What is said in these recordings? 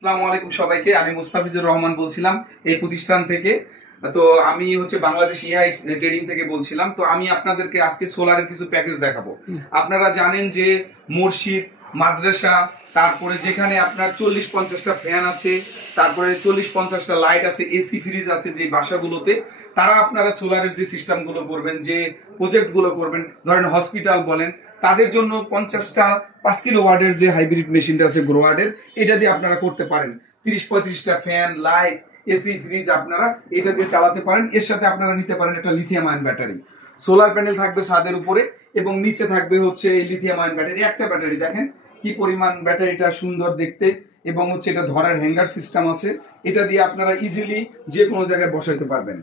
আসসালামু আলাইকুম সবাইকে। আমি মুস্তাফিজুর রহমান বলছিলাম এই প্রতিষ্ঠান থেকে। তো আমি বাংলাদেশ ইআই ট্রেডিং থেকে বলছিলাম। তো আমি আপনাদেরকে আজকে সোলারের কিছু প্যাকেজ দেখাবো। আপনারা জানেন যে মসজিদ, মাদ্রাসা, তারপরে যেখানে আপনার 40-50টা ফ্যান আছে, তারপরে 40-50টা লাইট আছে, এসি ফ্রিজ আছে যে বাসাগুলোতে, তারা আপনারা সোলারের যে সিস্টেমগুলো করবেন, যে প্রজেক্টগুলো করবেন, ধরেন হসপিটাল বলেন, তাদের জন্য 50টা 5 কিলো ওয়াটের যে হাইব্রিড মেশিনটা আছে গ্রোয়ার্ডের, এটা দিয়ে আপনারা করতে পারেন। 30-35টা ফ্যান, লাইট, এসি ফ্রিজ আপনারা এটা দিয়ে চালাতে পারেন। এর সাথে আপনারা নিতে পারেন একটা lithium ion battery. Solar panel থাকবে ছাদের উপরে এবং নিচে থাকবে এই লিথিয়াম আয়ন ব্যাটারি। একটা ব্যাটারি দেখেন কি পরিমাণ ব্যাটারিটা সুন্দর দেখতে, এবং এটা ধরার হ্যাঙ্গার সিস্টেম আছে। এটা দিয়ে আপনারা ইজিলি যে কোনো জায়গায় বসাইতে পারবেন।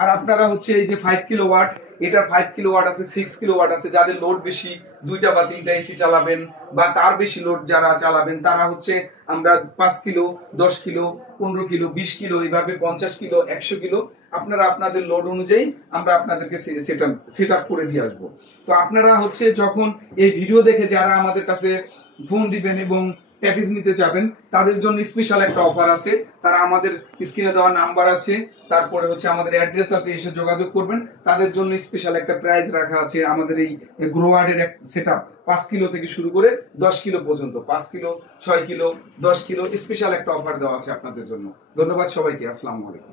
আর আপনারা এই যে 5 কিলো ওয়াট, এটা 5 কিলো ওয়াট আছে, 6 কিলো ওয়াট আছে। যাদের লোড বেশি, 2টা বা 3টা এসি চালাবেন বা তার বেশি লোড যারা চালাবেন, তারা আমরা 5 কিলো, 10 কিলো, 15 কিলো, 20 কিলো, এইভাবে 50 কিলো, 100 কিলো আপনারা আপনাদের লোড অনুযায়ী আমরা আপনাদেরকে সেট আপ করে দিয়ে আসবো। তো আপনারা যখন এই ভিডিও দেখে যারা আমাদের কাছে ফোন দিবেন এবং প্যাকেজ নিতে যাবেন, তাদের জন্য স্পেশাল একটা অফার আছে। তারা আমাদের স্ক্রিনে দেওয়া নাম্বার আছে, তারপরে আমাদের অ্যাড্রেস আছে, এসে যোগাযোগ করবেন। তাদের জন্য স্পেশাল একটা প্রাইস রাখা আছে আমাদের এই গ্রোয়ার্ডের সেটআপ। 5 কিলো থেকে শুরু করে 10 কিলো পর্যন্ত, 5 কিলো, 6 কিলো, 10 কিলো স্পেশাল একটা অফার দেওয়া আছে আপনাদের জন্য। ধন্যবাদ সবাইকে। আসসালামু আলাইকুম।